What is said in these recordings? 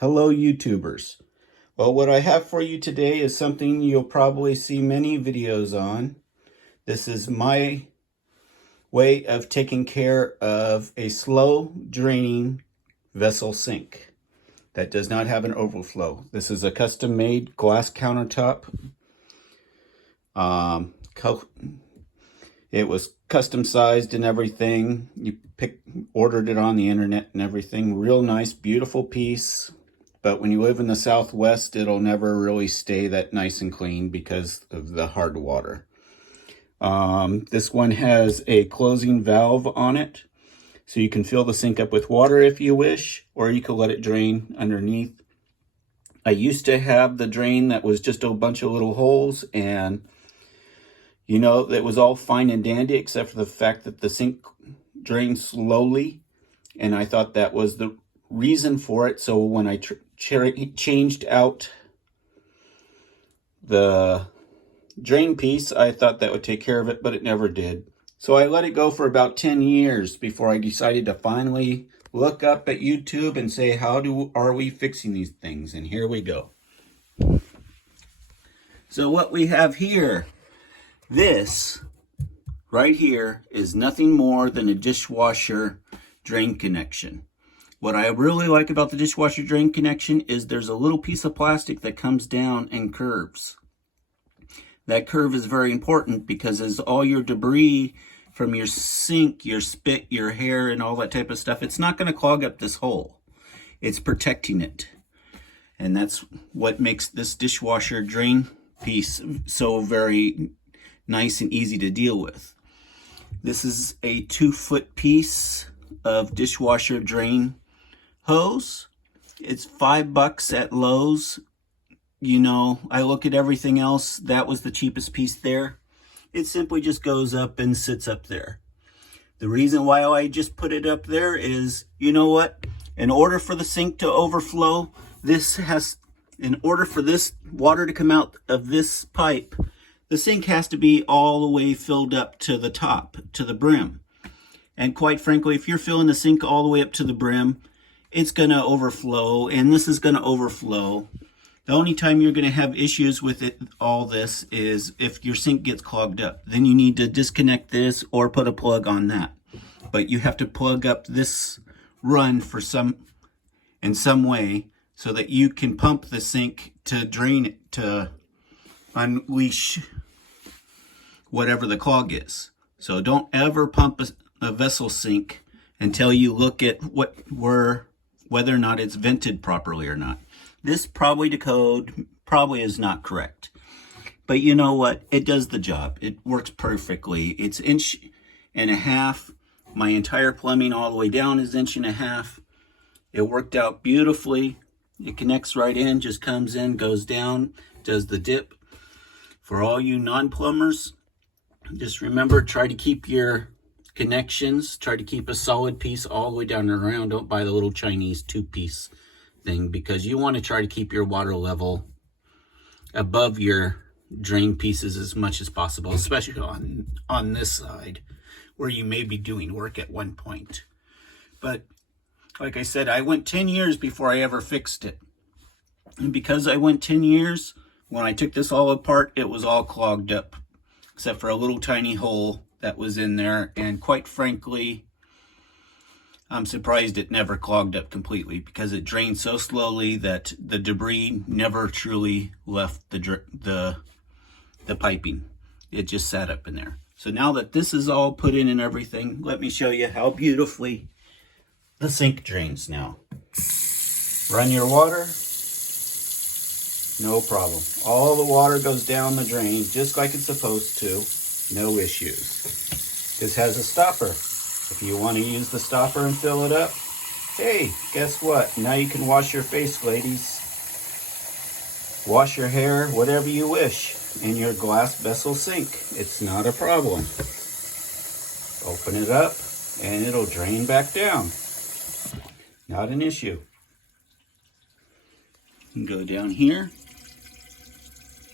Hello YouTubers. Well, what I have for you today is something you'll probably see many videos on. This is my way of taking care of a slow draining vessel sink that does not have an overflow. This is a custom made glass countertop. It was custom sized and everything. Ordered it on the internet and everything. Real nice, beautiful piece. But when you live in the Southwest, it'll never really stay that nice and clean because of the hard water. This one has a closing valve on it, so you can fill the sink up with water if you wish, or you can let it drain underneath. I used to have the drain that was just a bunch of little holes, and you know, it was all fine and dandy except for the fact that the sink drained slowly, and I thought that was the reason for it. So when I changed out the drain piece, I thought that would take care of it, but it never did. So I let it go for about 10 years before I decided to finally look up at YouTube and say, are we fixing these things? And here we go. So what we have here, this right here, is nothing more than a dishwasher drain connection. What I really like about the dishwasher drain connection is there's a little piece of plastic that comes down and curves. That curve is very important because as all your debris from your sink, your spit, your hair, and all that type of stuff, it's not going to clog up this hole. It's protecting it. And that's what makes this dishwasher drain piece so very nice and easy to deal with. This is a 2-foot piece of dishwasher drain hose. It's $5 at Lowe's. You know, I look at everything else, that was the cheapest piece there. It simply just goes up and sits up there. The reason why I just put it up there is, you know what? In order for the sink to overflow, in order for this water to come out of this pipe, the sink has to be all the way filled up to the top, to the brim. And quite frankly, if you're filling the sink all the way up to the brim, it's going to overflow, and this is going to overflow. The only time you're going to have issues with all this is if your sink gets clogged up. Then you need to disconnect this or put a plug on that. But you have to plug up this run in some way so that you can pump the sink to drain it, to unleash whatever the clog is. So don't ever pump a vessel sink until you look at whether or not it's vented properly or not. This the code probably is not correct. But you know what? It does the job. It works perfectly. It's 1.5 inches. My entire plumbing all the way down is 1.5 inches. It worked out beautifully. It connects right in, just comes in, goes down, does the dip. For all you non-plumbers, just remember, try to keep your connections, try to keep a solid piece all the way down and around. Don't buy the little Chinese 2-piece thing, because you want to try to keep your water level above your drain pieces as much as possible, especially on this side where you may be doing work at one point. But like I said, I went 10 years before I ever fixed it. And because I went 10 years, when I took this all apart, it was all clogged up, except for a little tiny hole that was in there. And quite frankly, I'm surprised it never clogged up completely, because it drained so slowly that the debris never truly left the piping. It just sat up in there. So now that this is all put in and everything, let me show you how beautifully the sink drains now. Run your water, no problem. All the water goes down the drain just like it's supposed to. No issues. This has a stopper. If you want to use the stopper and fill it up, hey, guess what? Now you can wash your face, ladies. Wash your hair, whatever you wish, in your glass vessel sink. It's not a problem. Open it up, and it'll drain back down. Not an issue. You can go down here.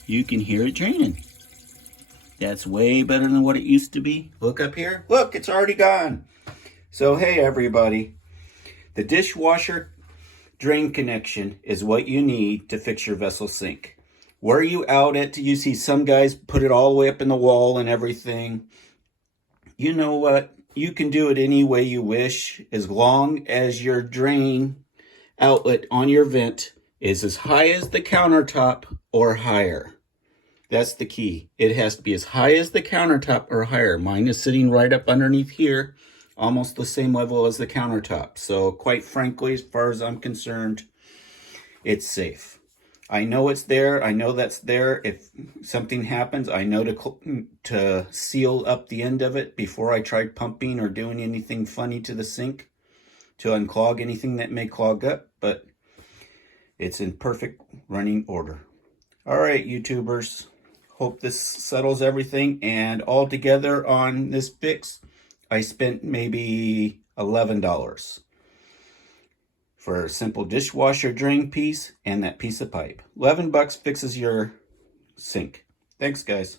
You can hear it draining. That's way better than what it used to be. Look up here. Look, it's already gone. So, hey, everybody. The dishwasher drain connection is what you need to fix your vessel sink. Where you out at, you see some guys put it all the way up in the wall and everything. You know what? You can do it any way you wish, as long as your drain outlet on your vent is as high as the countertop or higher. That's the key. It has to be as high as the countertop or higher. Mine is sitting right up underneath here, almost the same level as the countertop. So quite frankly, as far as I'm concerned, it's safe. I know it's there. I know that's there. If something happens, I know to seal up the end of it before I try pumping or doing anything funny to the sink to unclog anything that may clog up, but it's in perfect running order. All right, YouTubers. Hope this settles everything. And all together on this fix, I spent maybe $11 for a simple dishwasher drain piece and that piece of pipe. $11 fixes your sink. Thanks, guys.